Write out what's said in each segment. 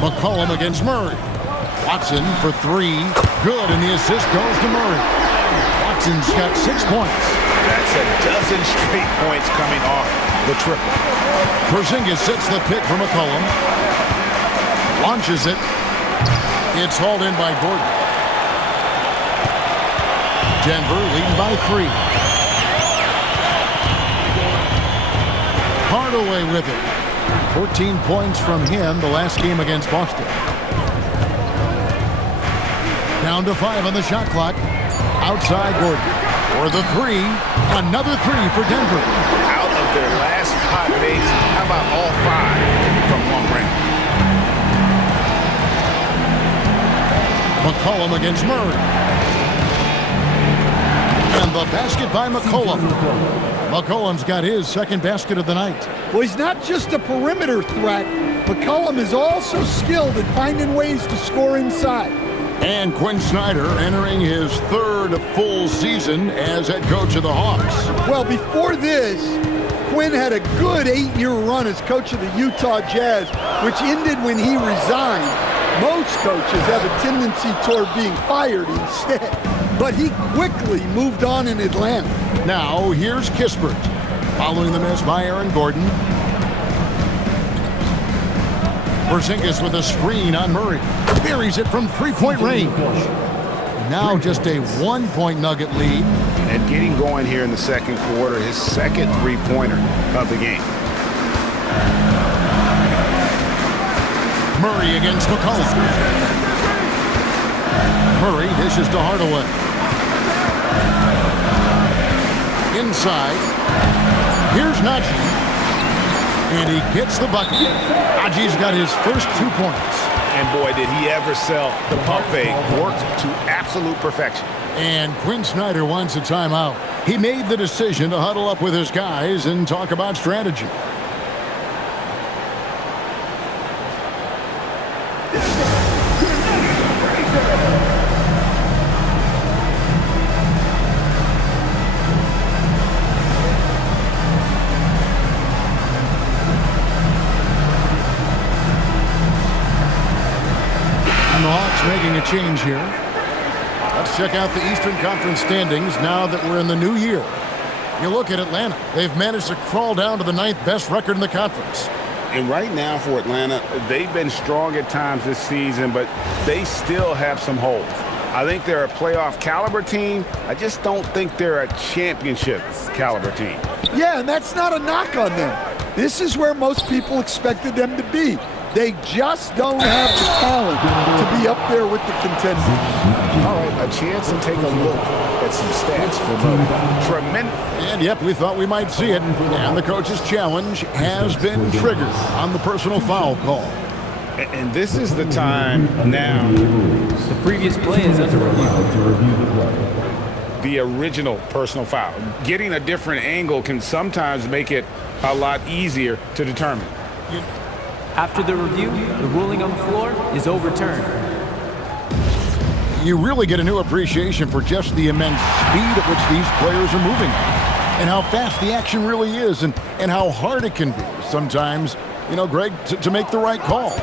McCollum against Murray. Watson for three. Good, and the assist goes to Murray. Watson's got 6 points. That's a dozen straight points coming off the triple. Porzingis sets the pick for McCollum. Launches it. It's hauled in by Gordon. Denver leading by 3. Hardaway with it. 14 points from him the last game against Boston. Down to 5 on the shot clock. Outside Gordon. For the 3. Another 3 for Denver. Out of their last 5 makes, how about all 5 from long range? McCollum against Murray. And the basket by McCollum. McCollum's got his second basket of the night. Well, he's not just a perimeter threat. McCollum is also skilled at finding ways to score inside. And Quinn Snyder entering his 3rd full season as head coach of the Hawks. Well, before this, Quinn had a good 8-year run as coach of the Utah Jazz, which ended when he resigned. Most coaches have a tendency toward being fired instead. But he quickly moved on in Atlanta. Now, here's Kispert. Following the miss by Aaron Gordon. Porzingis with a screen on Murray. Buries it from 3-point range. Now just a 1-point Nugget lead. And getting going here in the second quarter, his second 3-pointer of the game. Murray against McCollum. Murray dishes to Hardaway. Inside. Here's Najee. And he gets the bucket. Najee's got his first 2 points. And boy, did he ever sell the pump fake. Worked to absolute perfection. And Quinn Snyder wants a timeout. He made the decision to huddle up with his guys and talk about strategy. The Hawks making a change here. Let's check out the Eastern Conference standings now that we're in the new year. You look at Atlanta. They've managed to crawl down to the 9th best record in the conference. And right now for Atlanta, they've been strong at times this season, but they still have some holes. I think they're a playoff caliber team. I just don't think they're a championship caliber team. Yeah, and that's not a knock on them. This is where most people expected them to be. They just don't have the talent to be up there with the contenders. All right, a chance to take a look at some stats for Murray. Tremendous. And yep, we thought we might see it. And the coach's challenge has been triggered on the personal foul call. And this is the time now. The previous play is under review. The original personal foul. Getting a different angle can sometimes make it a lot easier to determine. After the review, the ruling on the floor is overturned. You really get a new appreciation for just the immense speed at which these players are moving and how fast the action really is and how hard it can be sometimes, you know, Greg, to make the right call.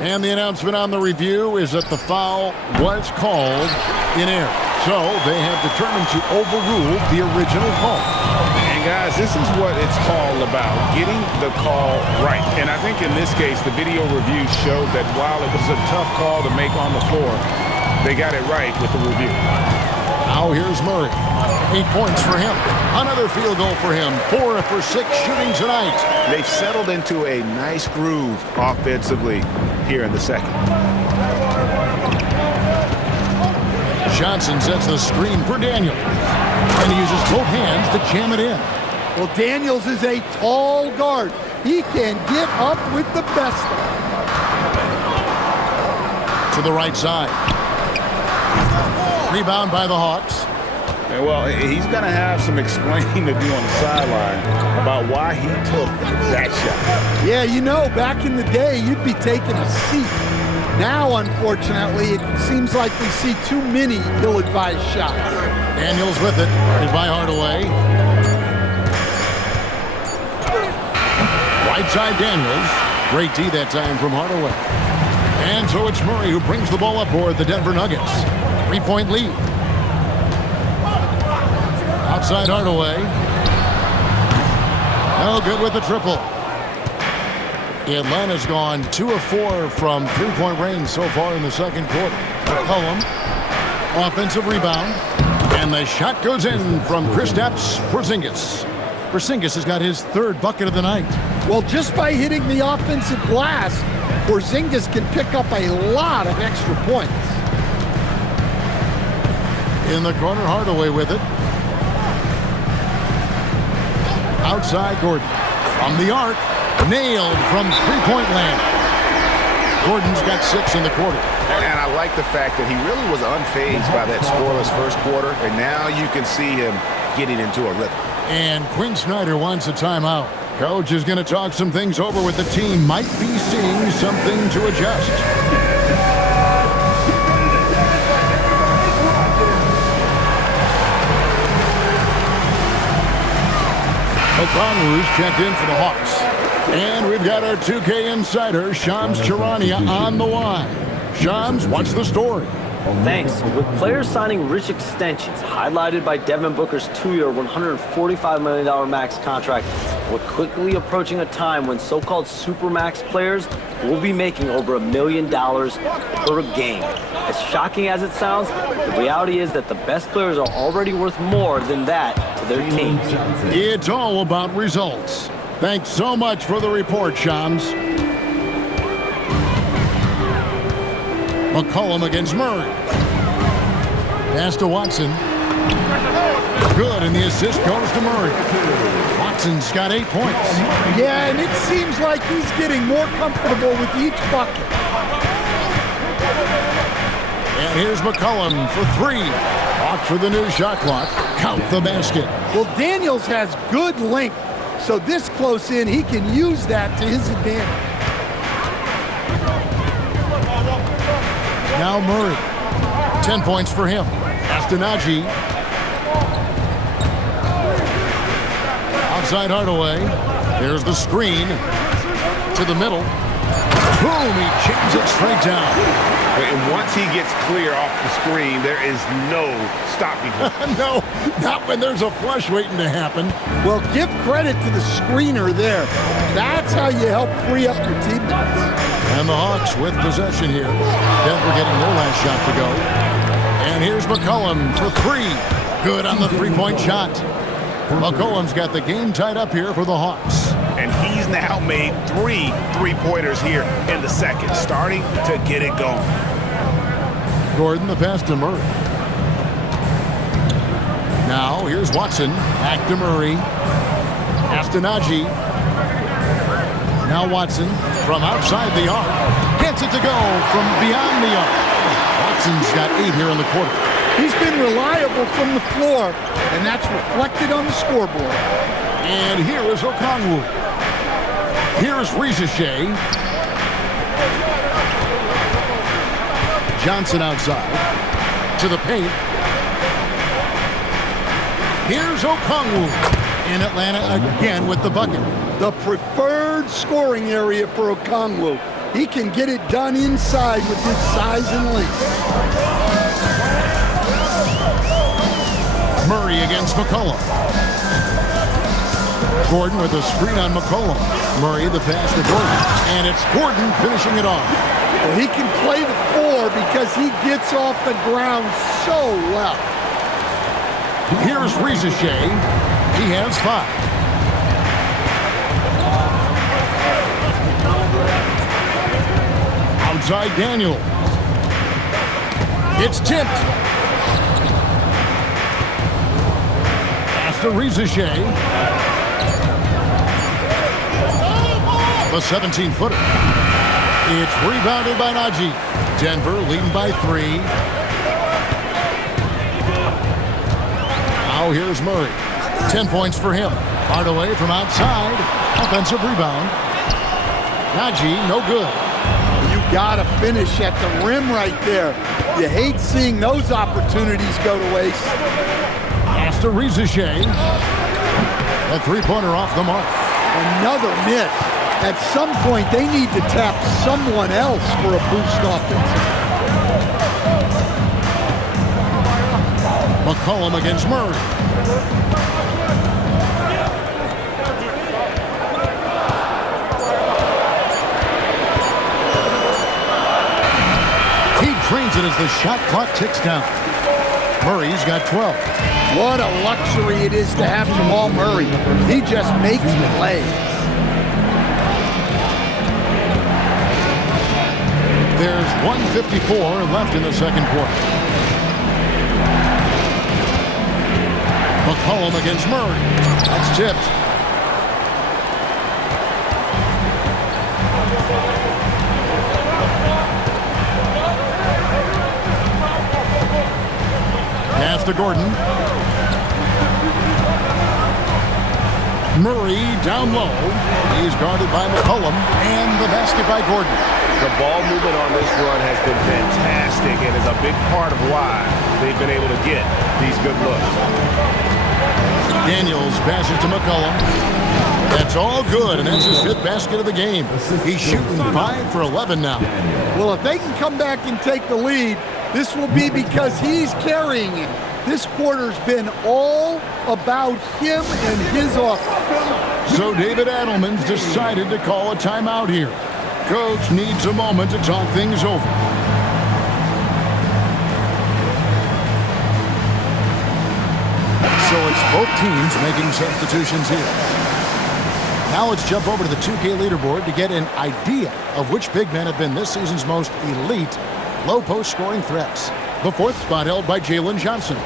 And the announcement on the review is that the foul was called in error. So they have determined to overrule the original call. And guys, this is what it's all about, getting the call right. And I think in this case, the video review showed that while it was a tough call to make on the floor, they got it right with the review. Now here's Murray. 8 points for him. Another field goal for him. 4 for 6 shooting tonight. They've settled into a nice groove offensively here in the second. Johnson sets the screen for Daniels. And he uses both hands to jam it in. Well, Daniels is a tall guard. He can get up with the best of them. To the right side. Rebound by the Hawks. And well, he's going to have some explaining to do on the sideline about why he took that shot. Yeah, you know, back in the day, you'd be taking a seat. Now, unfortunately, it seems like we see too many ill-advised shots. Daniels with it, guarded by Hardaway. Right side Daniels. Great D that time from Hardaway. And so it's Murray who brings the ball up for the Denver Nuggets. 3-point lead. Outside Hardaway. No good with the triple. Atlanta's gone 2 of 4 from three-point range so far in the second quarter. McCollum, offensive rebound. And the shot goes in from Kristaps Porzingis. Porzingis has got his 3rd bucket of the night. Well, just by hitting the offensive glass, Porzingis can pick up a lot of extra points. In the corner, Hardaway with it. Outside, Gordon. From the arc, nailed from three-point land. Gordon's got 6 in the quarter. And I like the fact that he really was unfazed by that scoreless first quarter, and now you can see him getting into a rhythm. And Quinn Snyder wants a timeout. Coach is going to talk some things over with the team. Might be seeing something to adjust. Okongwu's checked in for the Hawks. And we've got our 2K insider, Shams Charania, on the line. Shams, what's the story? Thanks. With players signing rich extensions, highlighted by Devin Booker's 2-year, $145 million max contract, we're quickly approaching a time when so-called supermax players will be making over $1 million per game. As shocking as it sounds, the reality is that the best players are already worth more than that to their teams. It's all about results. Thanks so much for the report, Shams. McCollum against Murray. Pass to Watson. Good, and the assist goes to Murray. Watson's got 8 points. Yeah, and it seems like he's getting more comfortable with each bucket. And here's McCollum for 3. Hawks for the new shot clock. Count the basket. Well, Daniels has good length, so this close in, he can use that to his advantage. Now Murray. 10 points for him. Astonagi. Outside Hardaway. There's the screen. To the middle. Boom! He jams it straight down. And once he gets clear off the screen, there is no stopping him. No, not when there's a flush waiting to happen. Well, give credit to the screener there. That's how you help free up your teammates. And the Hawks with possession here. Denver getting their last shot to go. And here's McCollum for 3. Good on the three-point shot. McCollum's got the game tied up here for the Hawks. And he's now made 3 three-pointers here in the second, starting to get it going. Gordon, the pass to Murray. Now, here's Watson. Back to Murray. Astonagi. Now Watson from outside the arc. Gets it to go from beyond the arc. Watson's got 8 here in the quarter. He's been reliable from the floor, and that's reflected on the scoreboard. And here is Okongwu. Here's Risache. Johnson outside. To the paint. Here's Okongwu. In Atlanta again with the bucket. The preferred scoring area for Okongwu. He can get it done inside with his size and length. Murray against McCollum. Gordon with a screen on McCollum. Murray the pass to Gordon. And it's Gordon finishing it off. Well, he can play the 4 because he gets off the ground so well. Here's Risache. He has 5. Outside Daniel. It's tipped. Pass to Risache. The 17-footer. It's rebounded by Nagy. Denver leading by 3. Now here's Murray. 10 points for him. Hardaway from outside. Offensive rebound. Nagy, no good. You gotta finish at the rim right there. You hate seeing those opportunities go to waste. Pass to Risache. A three-pointer off the mark. Another miss. At some point, they need to tap someone else for a boost offensively. McCollum against Murray. He drains it as the shot clock ticks down. Murray's got 12. What a luxury it is to have Jamal Murray. He just makes plays. There's 1:54 left in the second quarter. McCollum against Murray. That's tipped. Pass to Gordon. Murray down low. He's guarded by McCollum, and the basket by Gordon. The ball movement on this run has been fantastic and is a big part of why they've been able to get these good looks. Daniels passes to McCollum. That's all good, and that's his 5th basket of the game. He's shooting 5 for 11 now. Well, if they can come back and take the lead, this will be because he's carrying it. This quarter's been all about him and his offense. So David Adelman's decided to call a timeout here. Coach needs a moment to talk things over. So it's both teams making substitutions here. Now let's jump over to the 2K leaderboard to get an idea of which big men have been this season's most elite low-post scoring threats. The 4th spot held by Jalen Johnson.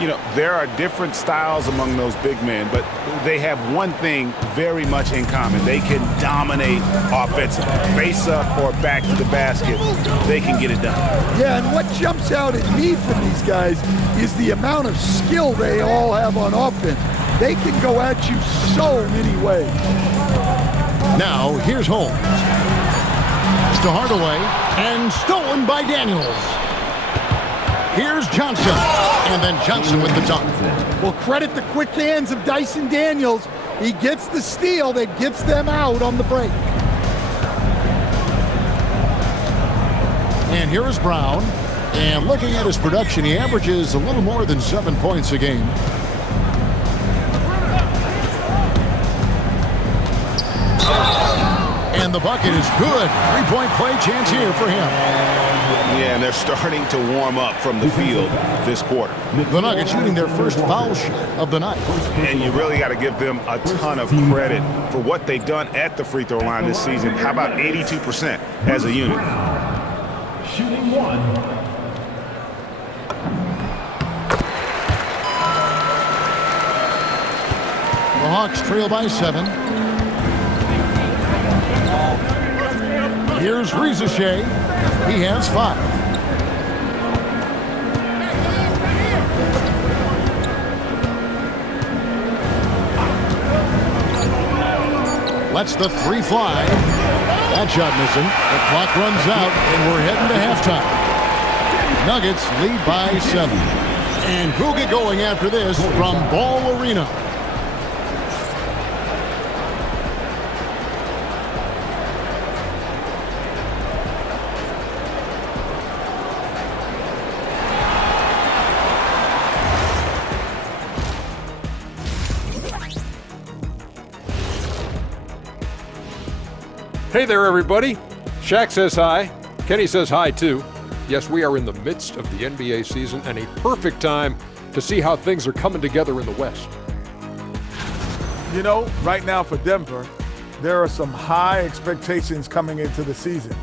You know, there are different styles among those big men, but they have one thing very much in common. They can dominate offensively. Face up or back to the basket, they can get it done. Yeah, and what jumps out at me from these guys is the amount of skill they all have on offense. They can go at you so many ways. Now, here's Holmes. It's to Hardaway, and stolen by Daniels. Here's Johnson, and then Johnson with the dunk. Well, credit the quick hands of Dyson Daniels. He gets the steal that gets them out on the break. And here is Brown. And looking at his production, he averages a little more than 7 points a game. And the bucket is good. 3-point play chance here for him. Yeah, and they're starting to warm up from the field this quarter. The Nuggets shooting their first foul shot of the night. And you really got to give them a ton of credit for what they've done at the free throw line this season. How about 82% as a unit? Shooting 1. The Hawks trail by 7. Here's Rizachet. He has 5. Lets the 3 fly. That shot missing. The clock runs out, and we're heading to halftime. Nuggets lead by 7. And who'll get going after this from Ball Arena? Hey there, everybody. Shaq says hi. Kenny says hi, too. Yes, we are in the midst of the NBA season and a perfect time to see how things are coming together in the West. You know, right now for Denver, there are some high expectations coming into the season,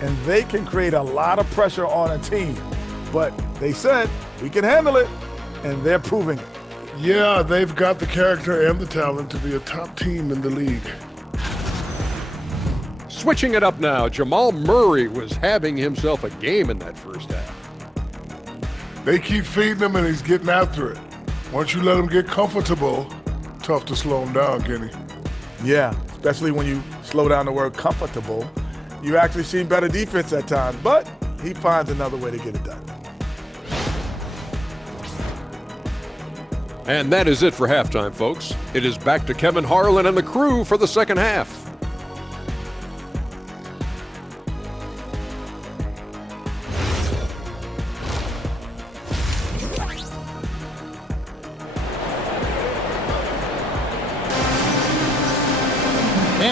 and they can create a lot of pressure on a team. But they said, we can handle it, and they're proving it. Yeah, they've got the character and the talent to be a top team in the league. Switching it up now, Jamal Murray was having himself a game in that first half. They keep feeding him, and he's getting after it. Once you let him get comfortable, tough to slow him down, Kenny. Yeah, especially when you slow down the word comfortable. You actually see better defense at times, but he finds another way to get it done. And that is it for halftime, folks. It is back to Kevin Harlan and the crew for the second half.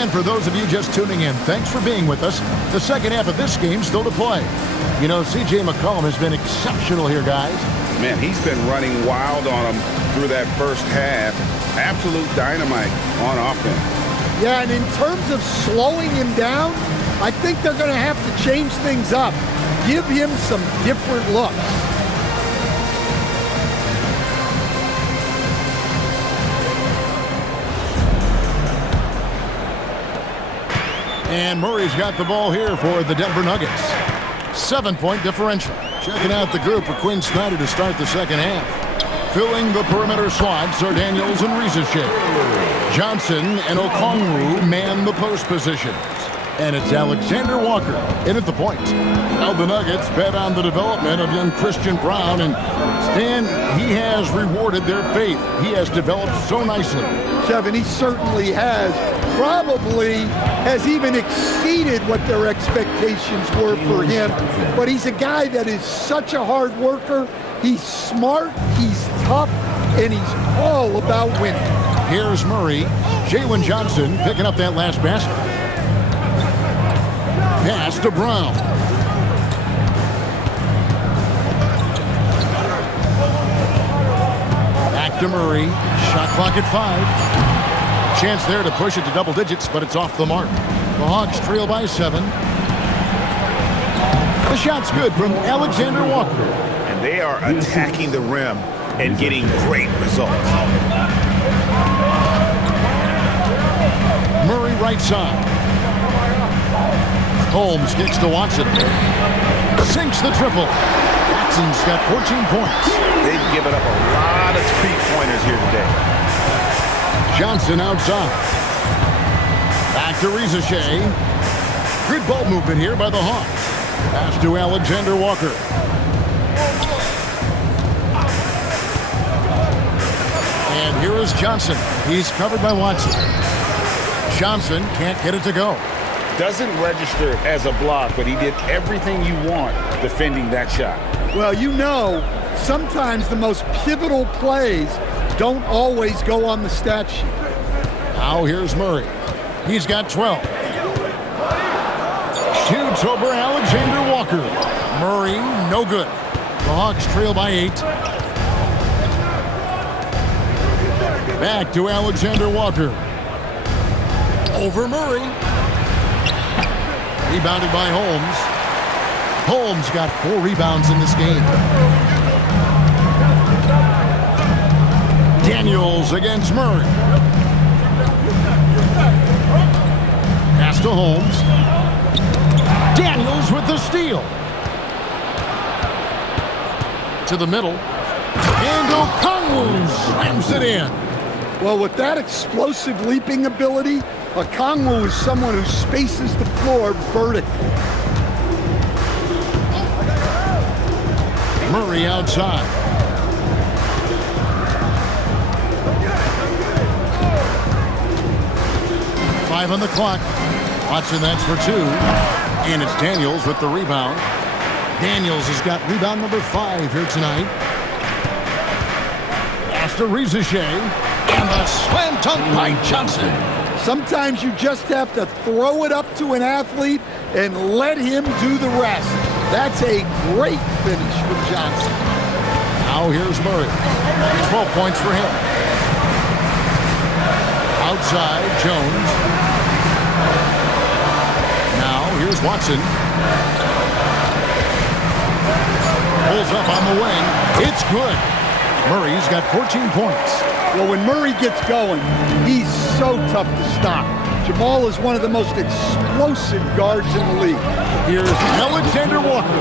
And for those of you just tuning in, thanks for being with us. The second half of this game still to play. You know, C.J. McCollum has been exceptional here, guys. Man, he's been running wild on him through that first half. Absolute dynamite on offense. Yeah, and in terms of slowing him down, I think they're going to have to change things up. Give him some different looks. And Murray's got the ball here for the Denver Nuggets. 7-point differential. Checking out the group for Quinn Snyder to start the second half. Filling the perimeter squads are Daniels and Riesesche. Johnson and Okongwu man the post positions. And it's Alexander Walker in at the point. Now the Nuggets bet on the development of young Christian Braun. And Stan, he has rewarded their faith. He has developed so nicely. Kevin, he certainly has. Probably has even exceeded what their expectations were for him. But he's a guy that is such a hard worker. He's smart, he's tough, and he's all about winning. Here's Murray. Jalen Johnson picking up that last basket. Pass to Brown. Back to Murray. Shot clock at 5. Chance there to push it to double digits, but it's off the mark. The Hawks trail by 7. The shot's good from Alexander Walker. And they are attacking the rim and getting great results. Murray right side. Holmes kicks to Watson. Sinks the triple. Watson's got 14 points. They've given up a lot of three-pointers here today. Johnson outside. Back to Riesesche. Good ball movement here by the Hawks. Pass to Alexander Walker. And here is Johnson. He's covered by Watson. Johnson can't get it to go. Doesn't register as a block, but he did everything you want defending that shot. Well, you know, sometimes the most pivotal plays don't always go on the stat sheet. Now here's Murray. He's got 12. Shoots over Alexander Walker. Murray, no good. The Hawks trail by 8. Back to Alexander Walker. Over Murray. Rebounded by Holmes. Holmes got 4 rebounds in this game. Daniels against Murray. Pass to Holmes. Daniels with the steal. To the middle. And Okongwu slams it in. Well, with that explosive leaping ability, Okongwu is someone who spaces the floor vertically. Murray outside. Five on the clock. Watson, that's for 2. And it's Daniels with the rebound. Daniels has got rebound number 5 here tonight. Pass to Riesesche. And the slam dunk by Johnson. Sometimes you just have to throw it up to an athlete and let him do the rest. That's a great finish from Johnson. Now here's Murray. 12 points for him. Outside, Jones. Now here's Watson. Pulls up on the wing. It's good. Murray's got 14 points. Well, when Murray gets going, he's so tough to stop. Jamal is one of the most explosive guards in the league. Here's Alexander Walker.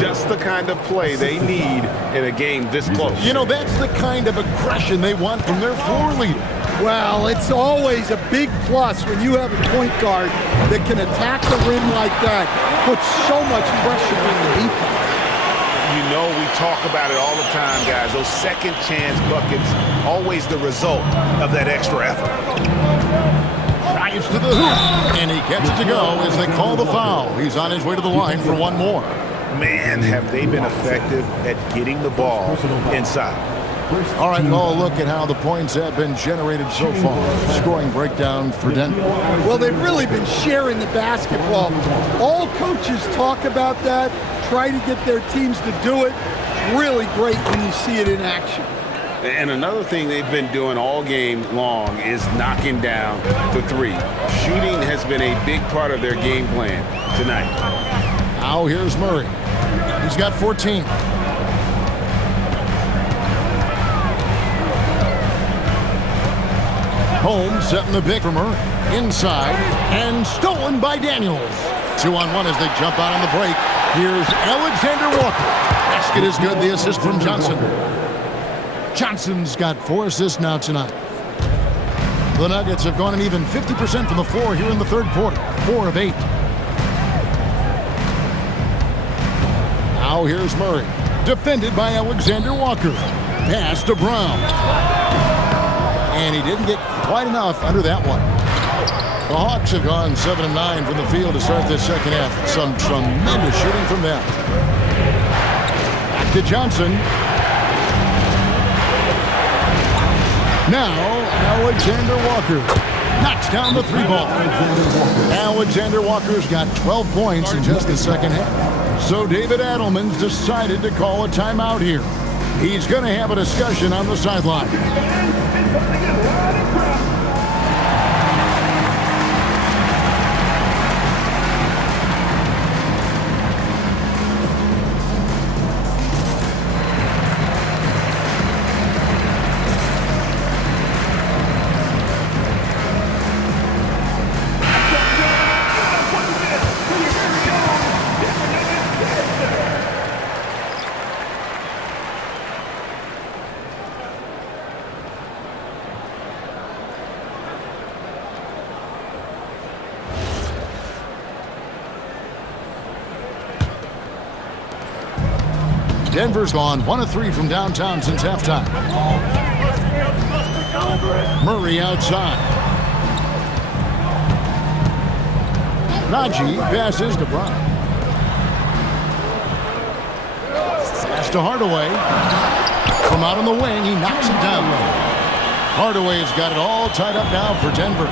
Just the kind of play they need in a game this close. You know, that's the kind of aggression they want from their floor leader. Well, it's always a big plus when you have a point guard that can attack the rim like that, put so much pressure on the defense. You know, we talk about it all the time, guys. Those second chance buckets, always the result of that extra effort. Drives to the hoop, and he gets it to go as they call the foul. He's on his way to the line for one more. Man, have they been effective at getting the ball inside. All right, well, look at how the points have been generated so far. Scoring breakdown for Denver. Well, they've really been sharing the basketball. All coaches talk about that, try to get their teams to do it. It's really great when you see it in action. And another thing they've been doing all game long is knocking down the three. Shooting has been a big part of their game plan tonight. Now here's Murray. He's got 14. Holmes setting the pick from her. Inside. And stolen by Daniels. 2-on-1 as they jump out on the break. Here's Alexander Walker. Basket is good. The assist from Johnson. Johnson's got 4 assists now tonight. The Nuggets have gone an even 50% from the floor here in the third quarter. 4 of 8. Now here's Murray. Defended by Alexander Walker. Pass to Brown. And he didn't get quite enough under that one. The Hawks have gone 7 of 9 from the field to start this second half. Some tremendous shooting from them. Back to Johnson. Now, Alexander Walker knocks down the 3 ball. Alexander Walker's got 12 points in just the second half. So David Adelman's decided to call a timeout here. He's going to have a discussion on the sideline. Denver's gone 1 of 3 from downtown since halftime. Murray outside. Najee passes to Brown. Pass to Hardaway. From out on the wing, he knocks it down. Hardaway's got it all tied up now for Denver.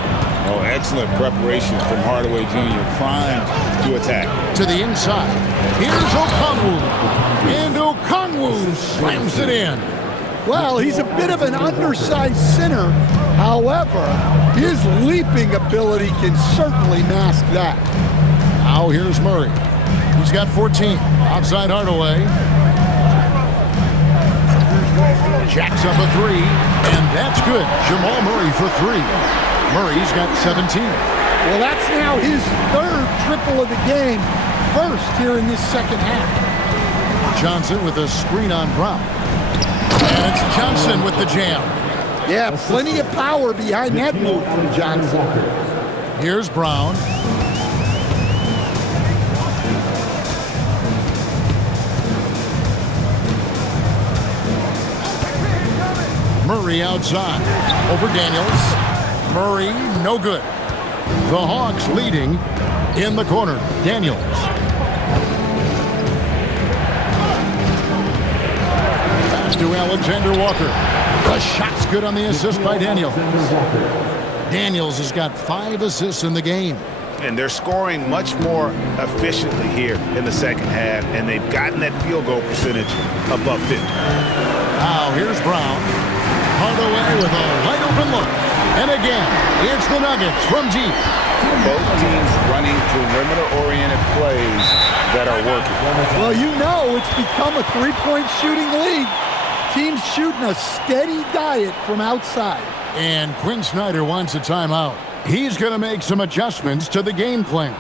Oh, excellent preparation from Hardaway Jr. Primed to attack. To the inside. Here's Okongwu. And Okongwu slams it in. Well, he's a bit of an undersized center. However, his leaping ability can certainly mask that. Now here's Murray. He's got 14. Outside Hardaway. Jacks up a 3. And that's good. Jamal Murray for 3. Murray's got 17. Well, that's now his 3rd triple of the game. First here in this second half. Johnson with a screen on Brown. And it's Johnson with the jam. Yeah, plenty of power behind that move from Johnson. Here's Brown. Murray outside. Over Daniels. Murray, no good. The Hawks leading in the corner. Daniels. Pass to Alexander Walker. The shot's good on the assist by Daniels. Daniels has got 5 assists in the game. And they're scoring much more efficiently here in the second half, and they've gotten that field goal percentage above 50. Now here's Brown. Hardaway with a wide open look. And again, it's the Nuggets from deep. Both teams running perimeter-oriented plays that are working. Well, you know it's become a 3-point shooting league. Teams shooting a steady diet from outside. And Quinn Snyder wants a timeout. He's going to make some adjustments to the game plan.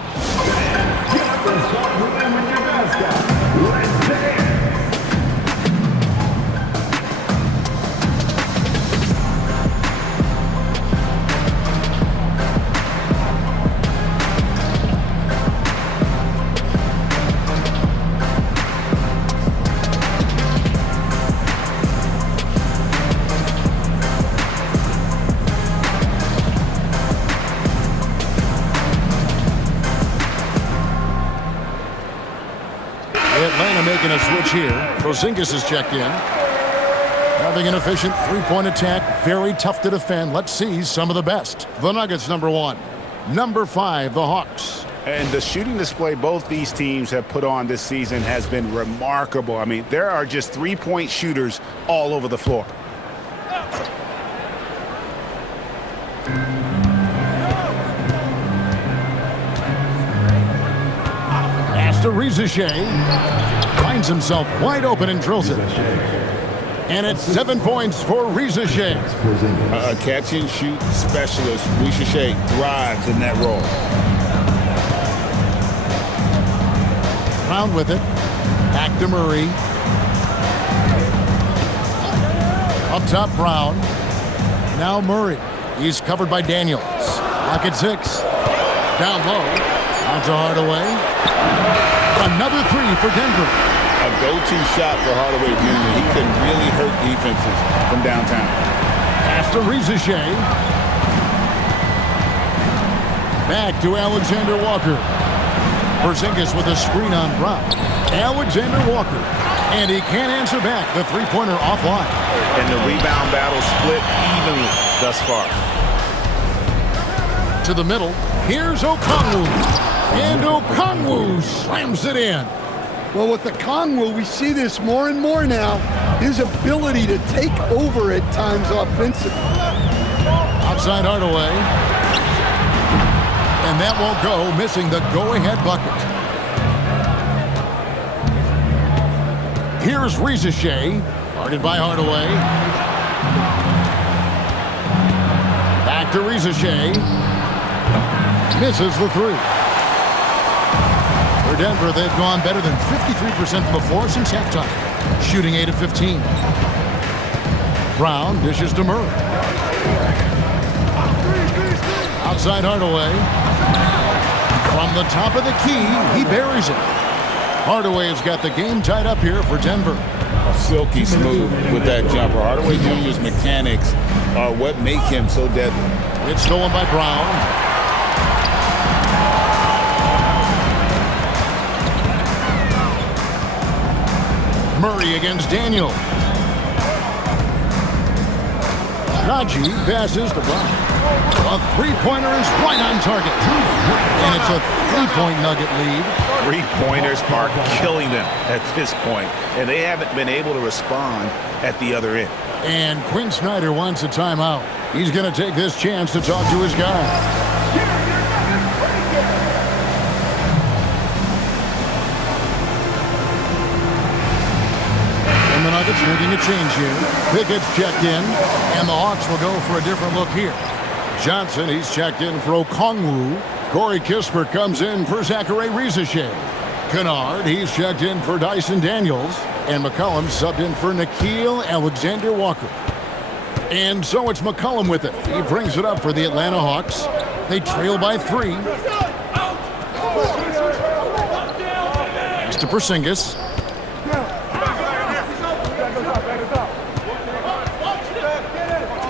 Atlanta making a switch here. Porzingis is checked in. Having an efficient three-point attack, very tough to defend. Let's see some of the best. The Nuggets, number 1. Number 5, the Hawks. And the shooting display both these teams have put on this season has been remarkable. I mean, there are just three-point shooters all over the floor. Riza Shea finds himself wide open and drills it. And it's 7 points for Riza Shea. A catch-and-shoot specialist, Riza Shea, thrives in that role. Brown with it. Back to Murray. Up top, Brown. Now Murray. He's covered by Daniels. Lock at 6. Down low. On to Hardaway. Another 3 for Denver. A go-to shot for Hardaway Jr. He can really hurt defenses from downtown. Pass to Riza Shea. Back to Alexander Walker. Porzingis with a screen on Brown. Alexander Walker. And he can't answer back. The three-pointer offline. And the rebound battle split evenly thus far. To the middle. Here's Okongwu. And Okongwu slams it in. Well, with the Okongwu, we see this more and more now. His ability to take over at times offensively. Outside Hardaway. And that won't go, missing the go-ahead bucket. Here's Riza Shea, guarded by Hardaway. Back to Riza Shea. Misses the 3. For Denver, they've gone better than 53% from the floor since halftime, shooting 8 of 15. Brown dishes to Murray. Outside Hardaway. From the top of the key, he buries it. Hardaway's got the game tied up here for Denver. Silky smooth with that jumper. Hardaway Jr.'s mechanics are what make him so deadly. It's stolen by Brown. Murray against Daniel. Najee passes to Brown. A three-pointer is right on target. And it's a three-point Nugget lead. Three-pointers are killing them at this point, and they haven't been able to respond at the other end. And Quinn Snyder wants a timeout. He's going to take this chance to talk to his guy. And the Nuggets making a change here. Pickett's checked in, and the Hawks will go for a different look here. Johnson, he's checked in for Okongwu. Corey Kispert comes in for Zachary Riza Shea. Kennard, he's checked in for Dyson Daniels. And McCollum subbed in for Nickeil Alexander-Walker. And so it's McCollum with it. He brings it up for the Atlanta Hawks. They trail by 3. Pass to Porzingis.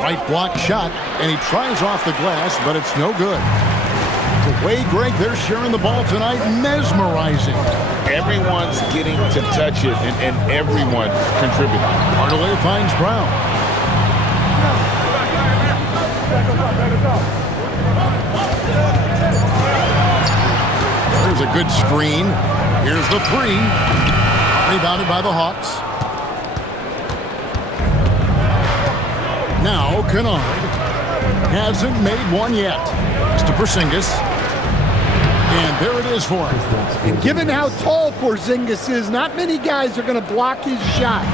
Right block shot, and he tries off the glass, but it's no good. The way, Greg, they're sharing the ball tonight, mesmerizing. Everyone's getting to touch it, and everyone contributing. Hardaway finds Brown. There's a good screen. Here's the 3. Rebounded by the Hawks. Now Kennard hasn't made one yet. It's to Porzingis. And there it is for him. And given how tall Porzingis is, not many guys are going to block his shot,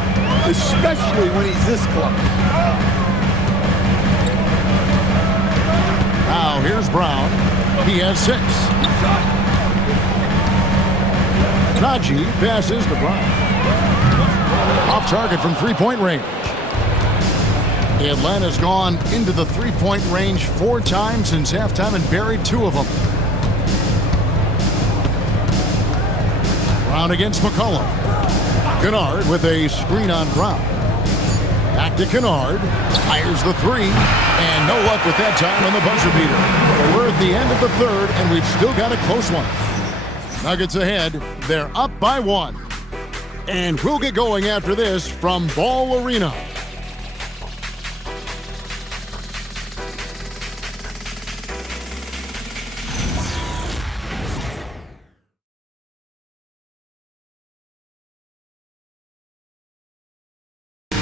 especially when he's this close. Now here's Brown. He has 6. Najee passes to Brown. Off target from three-point range. Atlanta's gone into the three-point range 4 times since halftime and buried 2 of them. Brown against McCollum. Kennard with a screen on Brown. Back to Kennard. Fires the 3. And no luck with that time on the buzzer beater. We're at the end of the 3rd, and we've still got a close one. Nuggets ahead. They're up by 1. And we'll get going after this from Ball Arena.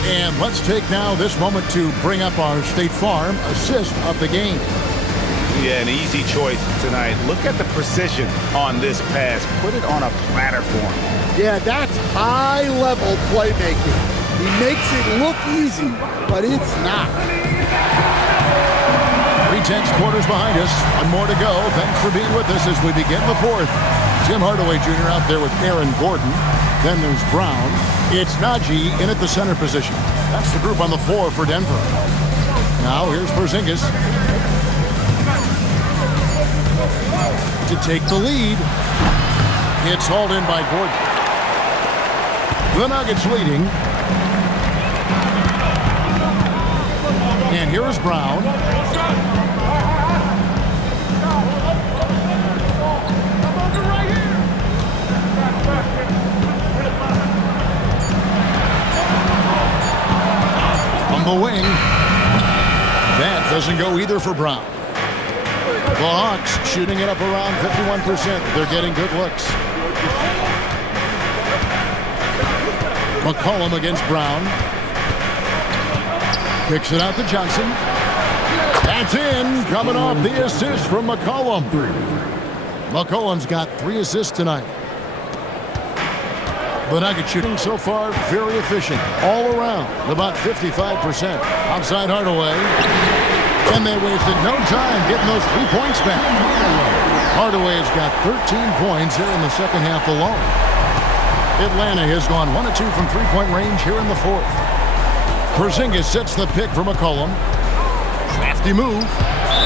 And let's take now this moment to bring up our State Farm assist of the game. Yeah, an easy choice tonight. Look at the precision on this pass. Put it on a platter for him. Yeah, that's high-level playmaking. He makes it look easy, but it's not. 3/10 quarters behind us. One more to go. Thanks for being with us as we begin the fourth. Tim Hardaway Jr. out there with Aaron Gordon. Then there's Brown. It's Najee in at the center position. That's the group on the floor for Denver. Now here's Porzingis to take the lead. It's hauled in by Gordon. The Nuggets leading. And here is Brown. On the wing. That doesn't go either for Brown. The Hawks shooting it up around 51%. They're getting good looks. McCollum against Brown. Kicks it out to Johnson. That's in. Coming off the assist from McCollum. McCollum's got 3 assists tonight. The Nuggets shooting so far very efficient. All around. About 55%. Outside Hardaway. And they wasted no time getting those 3 points back. Hardaway has got 13 points here in the second half alone. Atlanta has gone 1 of 2 from three-point range here in the fourth. Porzingis sets the pick for McCollum. Crafty move.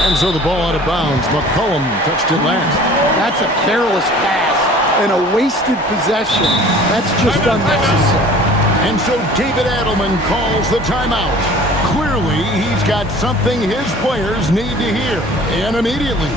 And so the ball out of bounds. McCollum touched it last. That's a careless pass and a wasted possession. That's just unnecessary. And so David Adelman calls the timeout. Clearly, he's got something his players need to hear. And immediately.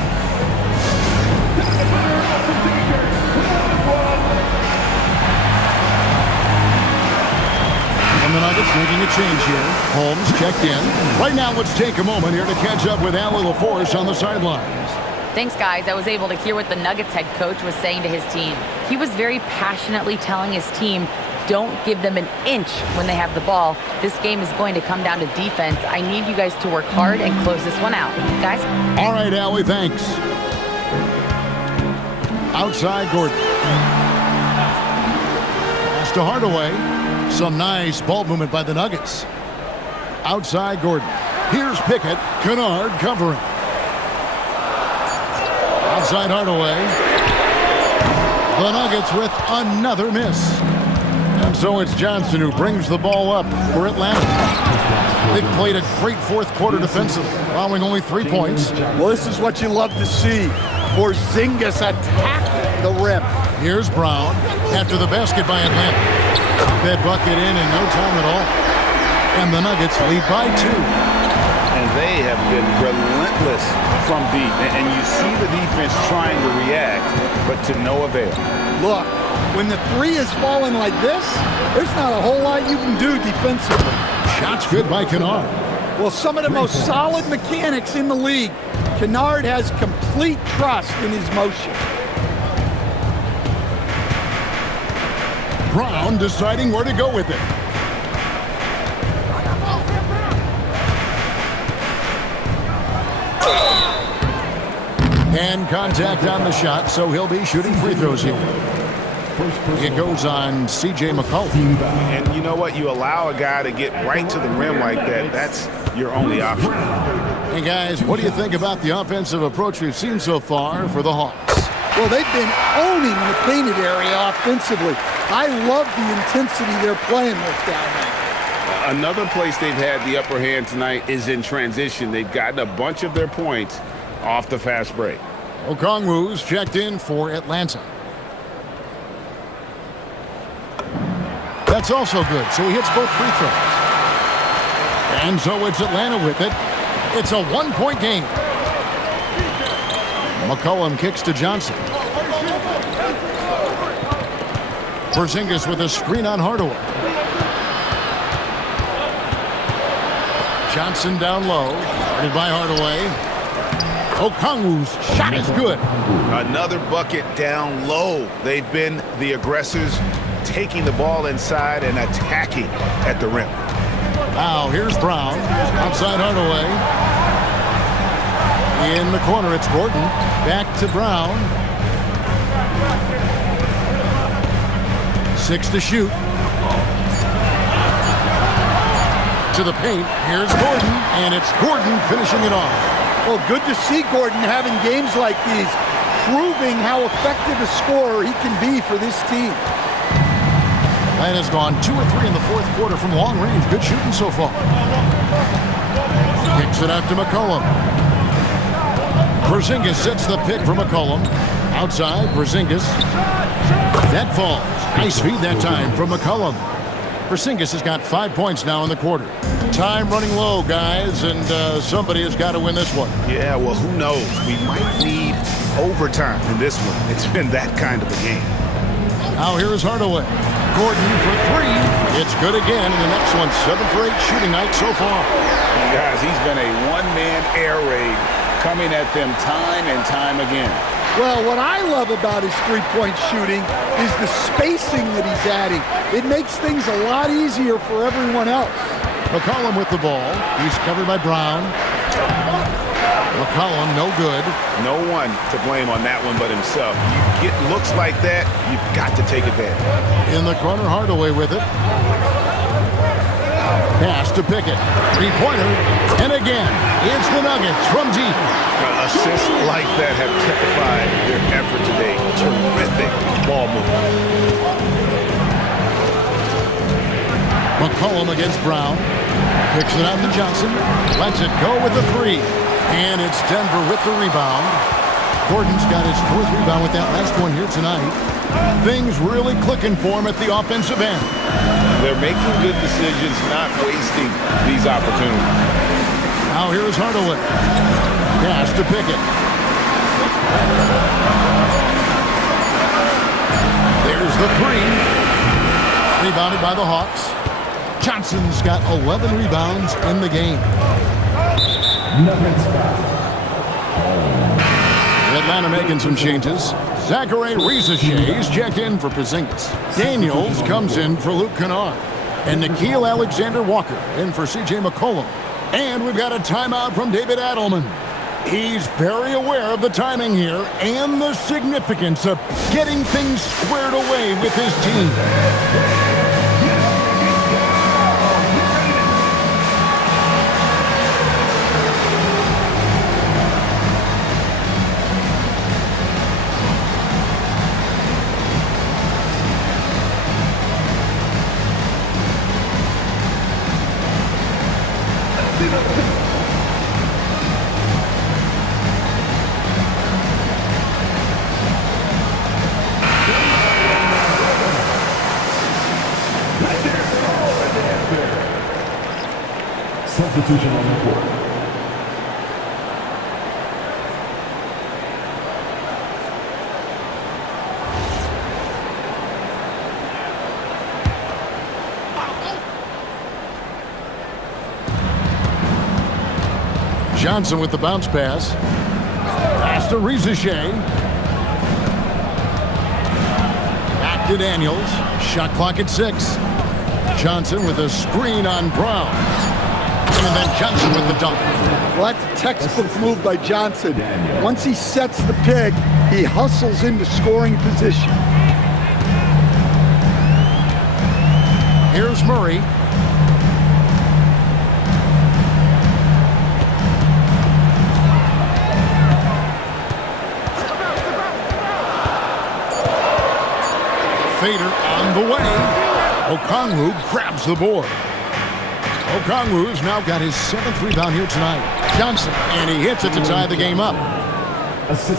And the Nuggets making a change here. Holmes checked in. Right now, let's take a moment here to catch up with Allie LaForce on the sidelines. Thanks, guys. I was able to hear what the Nuggets head coach was saying to his team. He was very passionately telling his team, don't give them an inch when they have the ball. This game is going to come down to defense. I need you guys to work hard and close this one out. Guys? All right, Allie, thanks. Outside Gordon. Pass to Hardaway. Some nice ball movement by the Nuggets. Outside Gordon. Here's Pickett. Kennard covering. Outside Hardaway. The Nuggets with another miss. And so it's Johnson who brings the ball up for Atlanta. They've played a great fourth quarter defensive, allowing only 3 points. Well, this is what you love to see. Porzingis attacking the rim. Here's Brown after the basket by Atlanta. That bucket in no time at all. And the Nuggets lead by 2. And they have been relentless from deep. And you see the defense trying to react, but to no avail. Look, when the 3 is falling like this, there's not a whole lot you can do defensively. Shots good by Kennard. Well, some of the most solid mechanics in the league. Kennard has complete trust in his motion. Brown deciding where to go with it. And contact on the shot, so he'll be shooting free throws here. It goes on C.J. McCollum. And you know what? You allow a guy to get right to the rim like that, that's your only option. Hey, guys, what do you think about the offensive approach we've seen so far for the Hawks? Well, they've been owning the painted area offensively. I love the intensity they're playing with down there. Another place they've had the upper hand tonight is in transition. They've gotten a bunch of their points off the fast break. Okongwu's checked in for Atlanta. That's also good, so he hits both free throws. And so it's Atlanta with it. It's a 1-point game. McCollum kicks to Johnson. Porzingis with a screen on Hardaway. Johnson down low. Guarded by Hardaway. Okongwu's shot is good. Another bucket down low. They've been the aggressors, taking the ball inside and attacking at the rim. Now here's Brown. Outside Hardaway. In the corner, it's Gordon. Back to Brown. 6 to shoot. To the paint. Here's Gordon. And it's Gordon finishing it off. Well, good to see Gordon having games like these, proving how effective a scorer he can be for this team. Atlanta's gone 2 or 3 in the fourth quarter from long range. Good shooting so far. Kicks it out to McCollum. Porzingis sets the pick for McCollum. Outside, Porzingis. That falls. Nice feed that time from McCollum. Porzingis has got 5 points now in the quarter. Time running low, guys, and somebody has got to win this one. Yeah, well, who knows? We might need overtime in this one. It's been that kind of a game. Now here is Hardaway. Gordon for 3. It's good again in the next one. 7 for 8 shooting night so far. Guys, he's been a one-man air raid coming at them time and time again. Well, what I love about his three-point shooting is the spacing that he's adding. It makes things a lot easier for everyone else. McCollum with the ball. He's covered by Brown. McCollum, no good. No one to blame on that one but himself. You get looks like that, you've got to take advantage. In the corner, Hardaway with it. Pass to Pickett. Three-pointer. And again, it's the Nuggets from deep. Assists like that have typified their effort today. Terrific ball movement. McCollum against Brown. Picks it out to Johnson. Lets it go with the 3. And it's Denver with the rebound. Gordon's got his 4th rebound with that last one here tonight. Things really clicking for him at the offensive end. They're making good decisions, not wasting these opportunities. Now here's Hardaway. Pass to Pickett. There's the 3. Rebounded by the Hawks. Johnson's got 11 rebounds in the game. Atlanta making some changes. Zachary Risacher checked in for Porzingis. Daniels comes in for Luke Kennard. And Nickeil Alexander-Walker in for C.J. McCollum. And we've got a timeout from David Adelman. He's very aware of the timing here and the significance of getting things squared away with his team. Substitution on the court. Johnson with the bounce pass. Pass to Risacher. Back to Daniels. Shot clock at 6. Johnson with a screen on Brown. And then Johnson with the dunk. Well, that's a textbook move by Johnson. Once he sets the pick, he hustles into scoring position. Here's Murray. Fader on the way. Okongwu grabs the board. Okongwu's now got his 7th rebound here tonight. Johnson, and he hits it to tie the game up.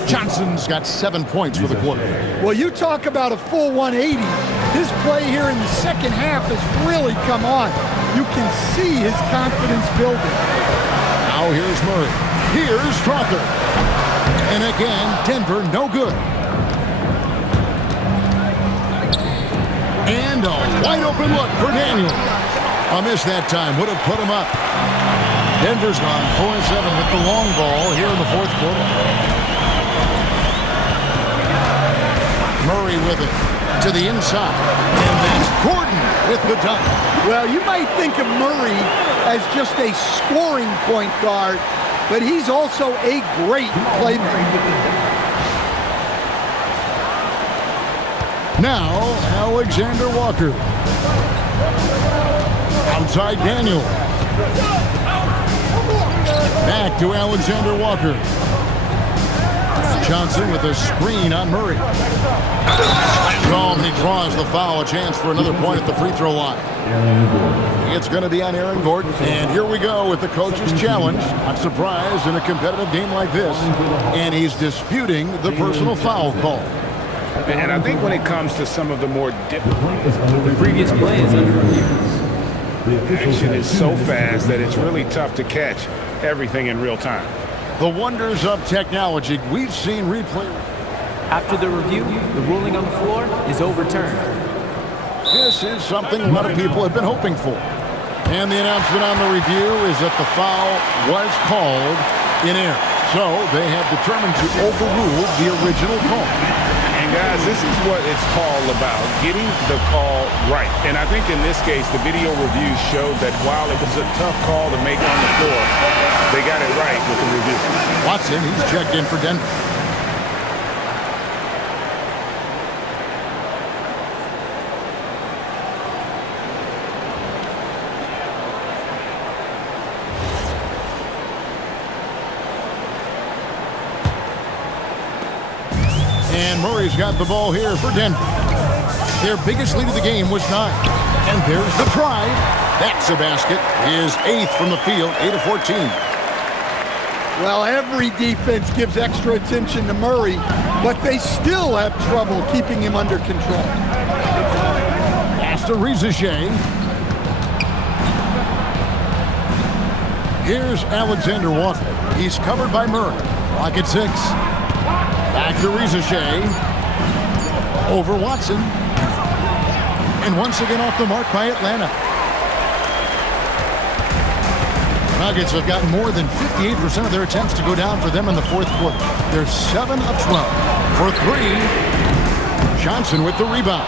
Johnson's got 7 points for the quarter. Well, you talk about a full 180. His play here in the second half has really come on. You can see his confidence building. Now here's Murray. Here's Strawther. And again, Denver no good. And a wide open look for Daniels. A miss that time would have put him up. Denver's gone 4-7 with the long ball here in the fourth quarter. Murray with it to the inside. And then Gordon with the dunk. Well, you might think of Murray as just a scoring point guard, but he's also a great playmaker. Now, Alexander Walker. Outside Daniels. Back to Alexander Walker. Johnson with a screen on Murray. And he draws the foul. A chance for another point at the free throw line. It's going to be on Aaron Gordon. And here we go with the coach's challenge. Not surprised in a competitive game like this. And he's disputing the personal foul call. And I think when it comes to some of the more difficult, The previous play is under review. the action is so fast that it's really tough to catch everything in real time. The wonders of technology. We've seen replay. After the review, the ruling on the floor is overturned. This is something a lot of people have been hoping for. And the announcement on the review is that the foul was called in error. So they have determined to overrule the original call. And guys, this is what it's all about, getting the call right. And I think in this case, the video review showed that while it was a tough call to make on the floor, they got it right with the review. Watson, he's checked in for Denver. And Murray's got the ball here for Denver. Their biggest lead of the game was 9. And there's the drive. That's a basket. His 8th from the field, 8 of 14. Well, every defense gives extra attention to Murray, but they still have trouble keeping him under control. Pass to Rizachet. Here's Alexander Walker. He's covered by Murray. Clock at 6. Back to Rizachet. Over Watson. And once again off the mark by Atlanta. Nuggets have gotten more than 58% of their attempts to go down for them in the fourth quarter. They're 7 of 12 for 3. Johnson with the rebound.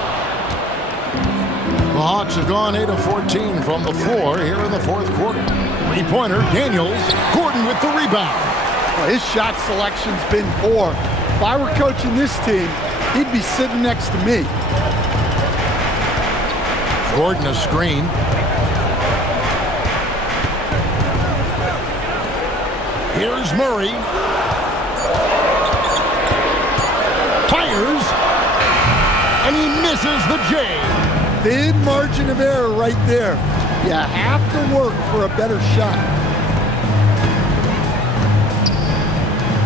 The Hawks have gone 8 of 14 from the floor here in the fourth quarter. Three-pointer, Daniels. Gordon with the rebound. Well, his shot selection's been poor. If I were coaching this team, he'd be sitting next to me. Gordon a screen. Here's Murray. Fires. And he misses the J. Thin margin of error right there. You have to work for a better shot.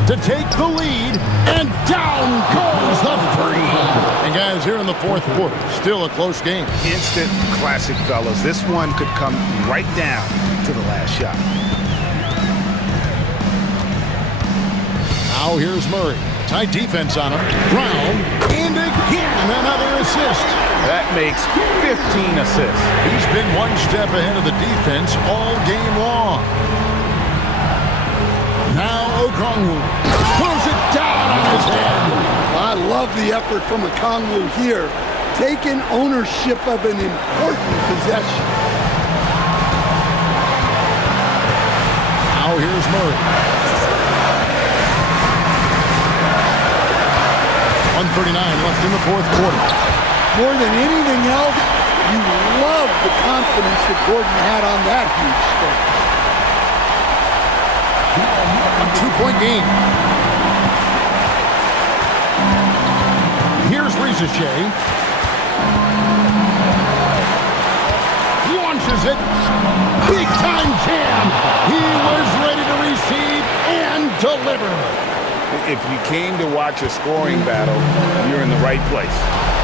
To take the lead, and down goes the free. And guys, here in the fourth quarter, still a close game. Instant classic, fellas. This one could come right down to the last shot. Now here's Murray. Tight defense on him. Brown, and again another assist. That makes 15 assists. He's been one step ahead of the defense all game long. Now Okongwu throws it down on his head. I love the effort from Okongwu here, taking ownership of an important possession. Now here's Murray. 1:39 left in the fourth quarter. More than anything else, you love the confidence that Gordon had on that huge stretch. A 2-point game. Here's Rizachet. Launches it. Big time jam. He was ready to receive and deliver. If you came to watch a scoring battle, you're in the right place.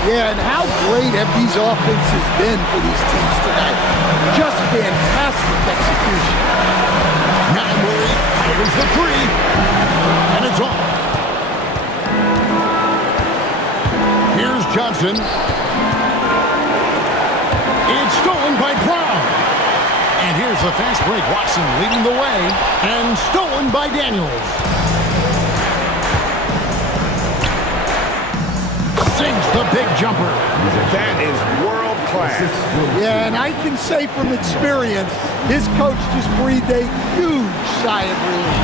Yeah, and how great have these offenses been for these teams tonight? Just fantastic execution. Now Murray delivers the 3, and it's off. Here's Johnson. It's stolen by Brown. And here's the fast break. Watson leading the way, and stolen by Daniels. Sinks the big jumper. That is world class. Yeah, and I can say from experience, his coach just breathed a huge sigh of relief.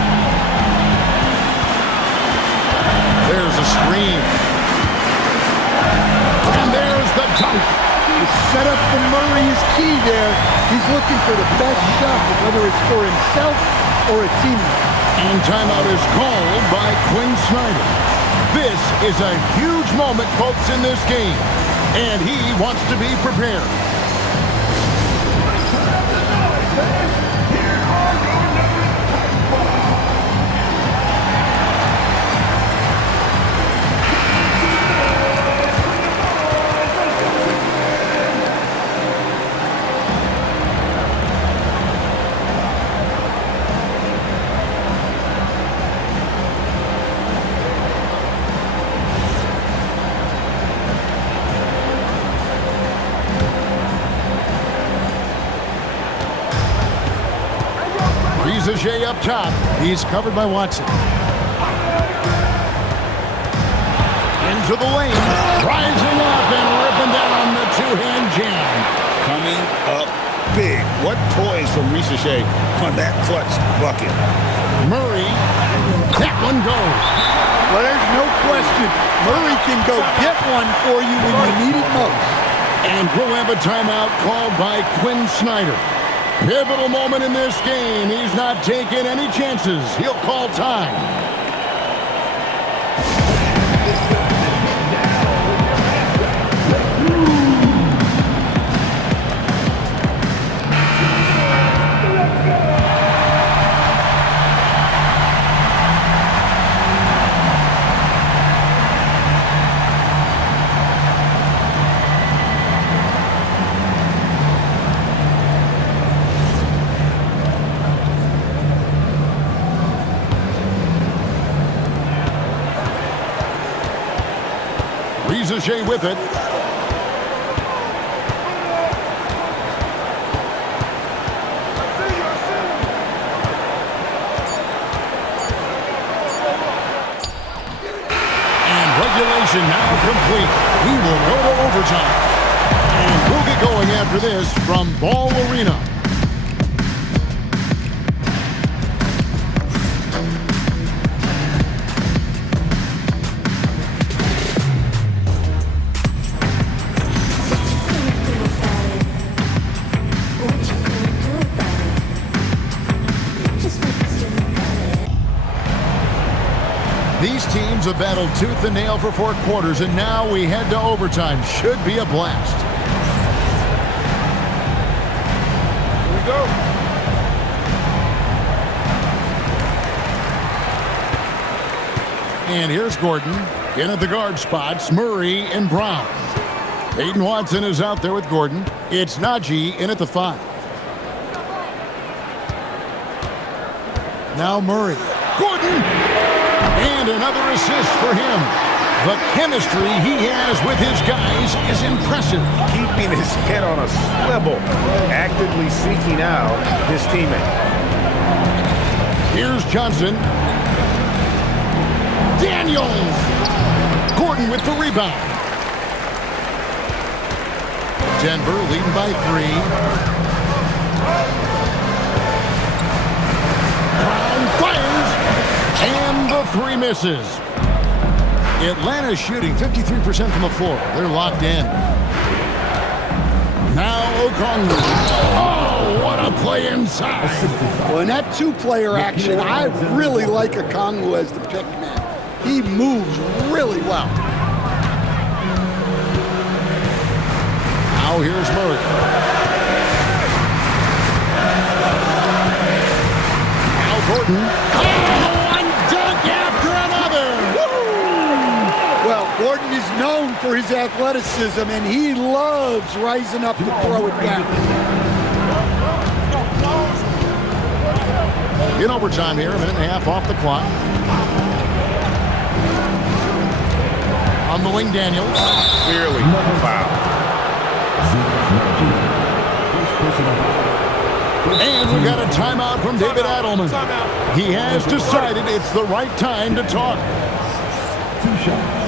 There's a screen. And there's the dunk. The setup for Murray is key there. He's looking for the best shot, whether it's for himself or a teammate. And timeout is called by Quinn Snyder. This is a huge moment, folks, in this game. And he wants to be prepared. Rizaje up top. He's covered by Watson. Into the lane. Rising up and ripping down the two-hand jam. Coming up big. What poise from Rizaje on that clutch bucket. Murray. That one goes. Well, there's no question. Murray can go get one for you when you need it most. And we'll have a timeout called by Quinn Snyder. Pivotal moment in this game. He's not taking any chances. He'll call time. Rizaje with it. And regulation now complete. We will go to overtime. And we'll get going after this from Ball Arena. These teams have battled tooth and nail for 4 quarters, and now we head to overtime. Should be a blast. Here we go. And here's Gordon. In at the guard spots, Murray and Brown. Peyton Watson is out there with Gordon. It's Najee in at the 5. Now Murray. Gordon! And another assist for him. The chemistry he has with his guys is impressive. Keeping his head on a swivel, actively seeking out his teammate. Here's Johnson. Daniels. Gordon with the rebound. Denver leading by 3. Brown fires. And the 3 misses. Atlanta's shooting 53% from the floor. They're locked in. Now Okongwu. Oh, what a play inside. Well, in that 2-player action, I really like Okongwu as the pick man. He moves really well. Now here's Murray. Now Gordon. One dunk after another. Well, Gordon is known for his athleticism, and he loves rising up to throw it down. In overtime here, a minute and a half off the clock. On the wing, Daniels. Clearly foul. And we got a timeout from David Adelman. He has decided it's the right time to talk. 2 shots.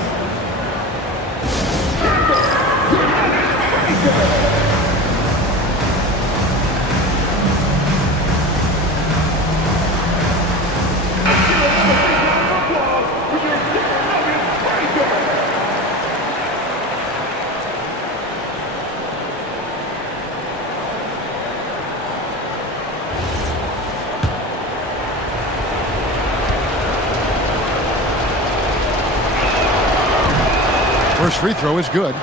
First free throw is good.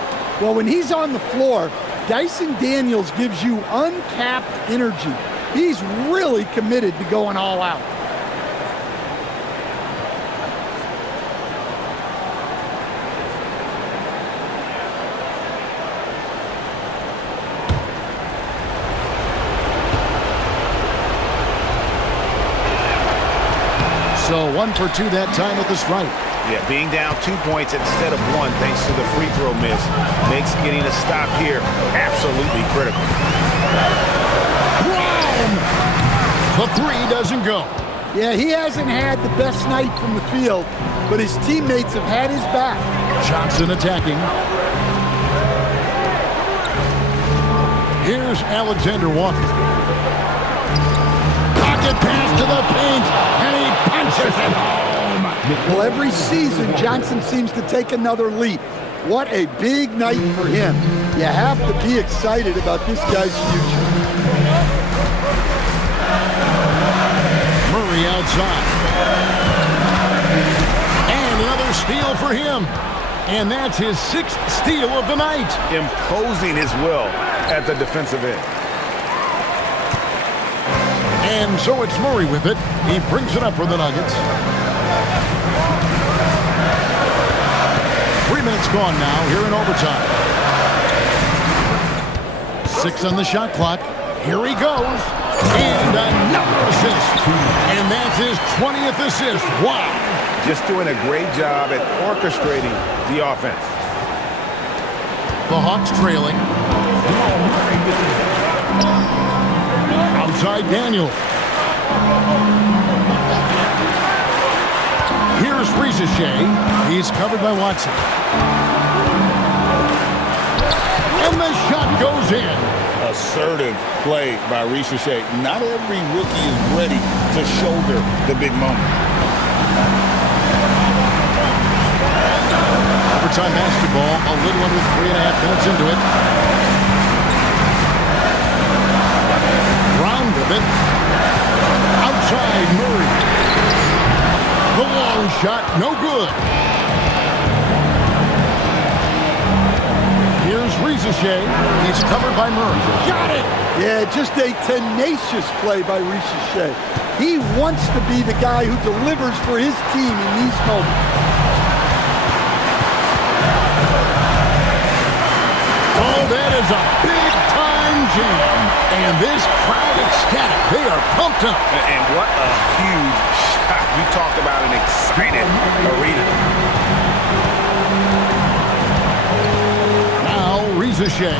Well, when he's on the floor, Dyson Daniels gives you uncapped energy. He's really committed to going all out. So 1 for 2 that time at the stripe. Yeah, being down 2 points instead of 1 thanks to the free throw miss makes getting a stop here absolutely critical. Brown! The three doesn't go. Yeah, he hasn't had the best night from the field, but his teammates have had his back. Johnson attacking. Here's Alexander Walker. Pocket pass to the paint, and he punches it home. Well, every season, Johnson seems to take another leap. What a big night for him. You have to be excited about this guy's future. Murray outside. And another steal for him. And that's his 6th steal of the night. Imposing his will at the defensive end. And so it's Murray with it. He brings it up for the Nuggets. 3 minutes gone now here in overtime. 6 on the shot clock. Here he goes. And another assist. And that's his 20th assist. Wow. Just doing a great job at orchestrating the offense. The Hawks trailing. Outside Daniel. Here's Risacher. He's covered by Watson. And the shot goes in. Assertive play by Risacher. Not every rookie is ready to shoulder the big moment. Overtime basketball, a little under 3.5 minutes into it. Brown with it. Outside Murray. The long shot, no good. Here's Risacher. He's covered by Murray. Got it! Yeah, just a tenacious play by Risacher. He wants to be the guy who delivers for his team in these moments. Oh, that is a big-time jam. And this crowd ecstatic. They are pumped up. And what a huge shot. You talk about an excited arena. Now, Risacher.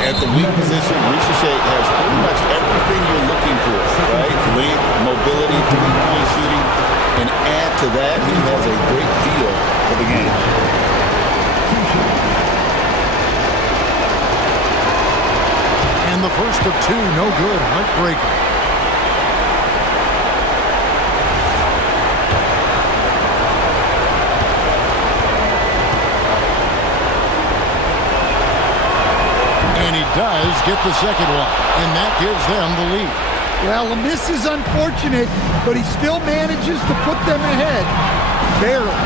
At the wing position, Risacher has pretty much everything you're looking for, right? Length, mobility, three-point shooting. And add to that, he has a great feel for the game. And the first of 2, no good. Heartbreaker. And he does get the second one. And that gives them the lead. Well, the miss is unfortunate, but he still manages to put them ahead. Barely.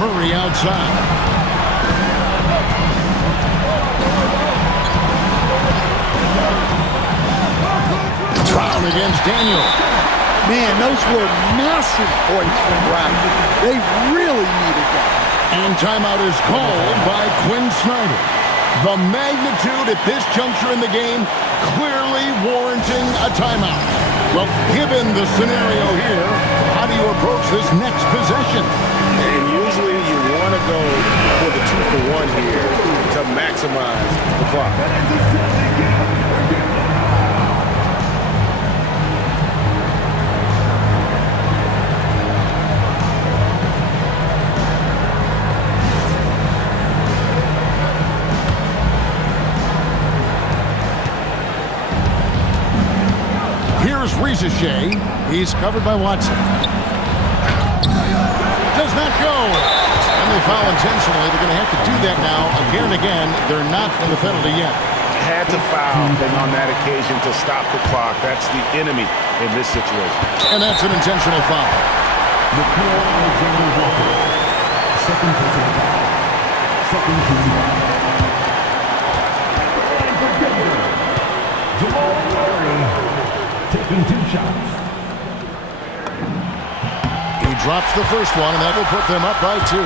Murray outside. Brown against Daniel. Man, those were massive points from Brown. They really needed that. And timeout is called by Quinn Snyder. The magnitude at this juncture in the game clearly warranting a timeout. Well, given the scenario here, how do you approach this next possession? And usually you want to go for the 2-for-1 here to maximize the clock. Here's Risacher. He's covered by Watson. Does not go. And they foul intentionally. They're going to have to do that now again and again. They're not in the penalty yet. Had to foul and on that occasion to stop the clock. That's the enemy in this situation. And that's an intentional foul. Nicole Alexander-Walker. Second personal foul. Second team foul. And for Denver, Jamal Murray taking 2 shots. He drops the first one, and that will put them up by 2.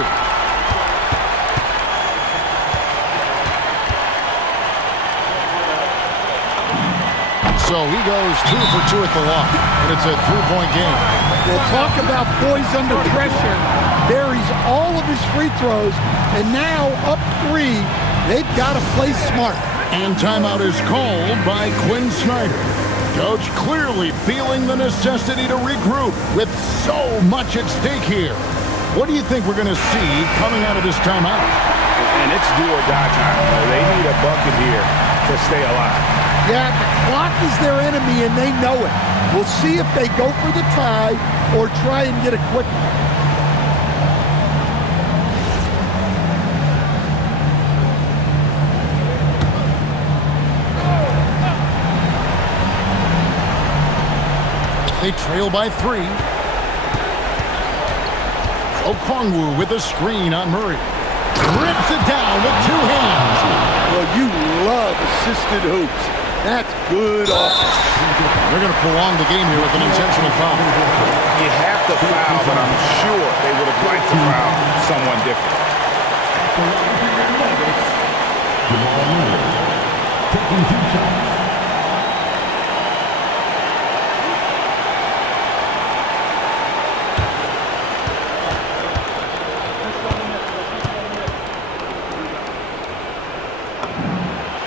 So he goes 2 for 2 at the line, and it's a 3-point game. We'll talk about poise under pressure. Buries all of his free throws, and now up 3, they've got to play smart. And timeout is called by Quinn Snyder. Coach clearly feeling the necessity to regroup with so much at stake here. What do you think we're going to see coming out of this timeout? And it's do or die time. They need a bucket here to stay alive. Yeah, the clock is their enemy, and they know it. We'll see if they go for the tie or try and get a quick one. They trail by 3. Okongwu with a screen on Murray. Rips it down with 2 hands. Well, you love assisted hoops. That's good offense. They're going to prolong the game here with an intentional foul. You have to foul, but I'm sure they would have liked to foul someone different. Jamal Murray taking 2 shots.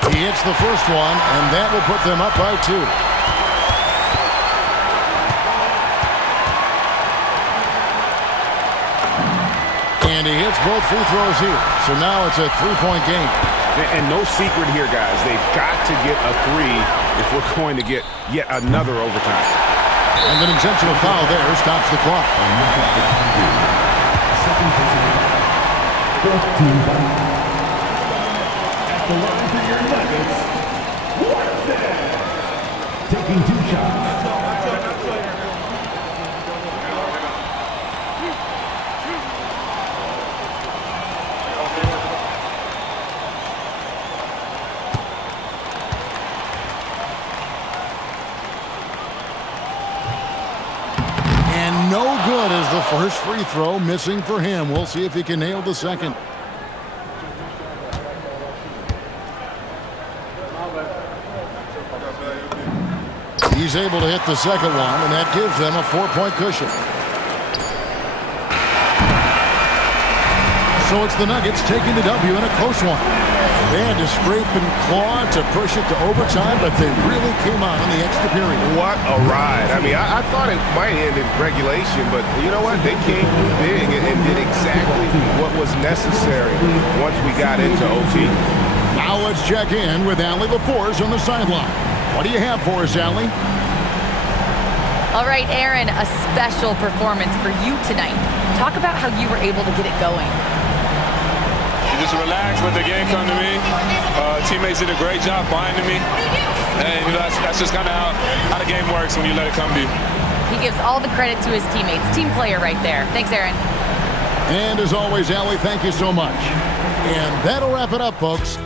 He hits the first one, and that will put them up by 2. And he hits both free throws here. So now it's a 3-point game. And no secret here, guys. They've got to get a 3 if we're going to get yet another overtime. And an intentional foul there stops the clock. Second personal foul. Fourth team foul. At the line for your Nuggets, Whiteside taking 2 shots. And no good as the first free throw missing for him. We'll see if he can nail the second. He's able to hit the second one, and that gives them a 4-point cushion. So it's the Nuggets taking the W in a close one. They had to scrape and claw to push it to overtime, but they really came out in the extra period. What a ride. I mean, I thought it might end in regulation, but you know what? They came big and did exactly what was necessary once we got into OT. Now let's check in with Allie LaForce on the sideline. What do you have for us, Allie? All right, Aaron, a special performance for you tonight. Talk about how you were able to get it going. You just relax, let the game come to me. Teammates did a great job finding me. And you know, that's just kind of how the game works when you let it come to you. He gives all the credit to his teammates. Team player right there. Thanks, Aaron. And as always, Allie, thank you so much. And that'll wrap it up, folks.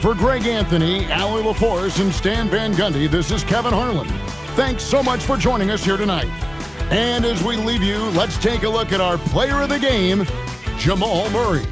For Greg Anthony, Allie LaForce, and Stan Van Gundy, this is Kevin Harlan. Thanks so much for joining us here tonight. And as we leave you, let's take a look at our player of the game, Jamal Murray.